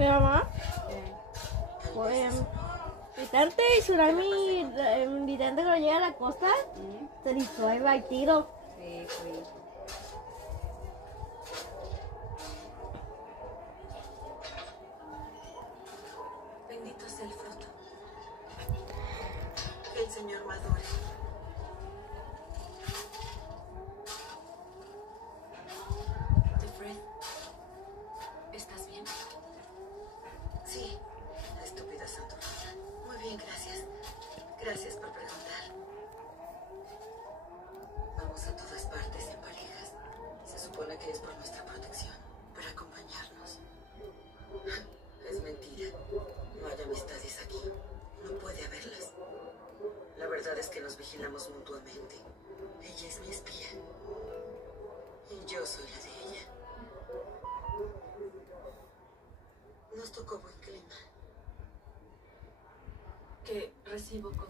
Pero mamá, Tal vez es Vitante y Tsunami, Vitante cuando llega a la costa, se distrae va al tiro. Sí, sí. bendito sea el fruto. Que el Señor madure. Fred, ¿estás bien? Sí, estúpida Santorona. Muy bien, gracias. Gracias por preguntar. Vamos a todas partes en parejas. Se supone que es por nuestra protección, para acompañarnos. Es mentira. No hay amistades aquí. No puede haberlas. La verdad es que nos vigilamos mutuamente. Ella es mi espía. Y yo soy la de ella. Nos tocó buen clima. Que recibo con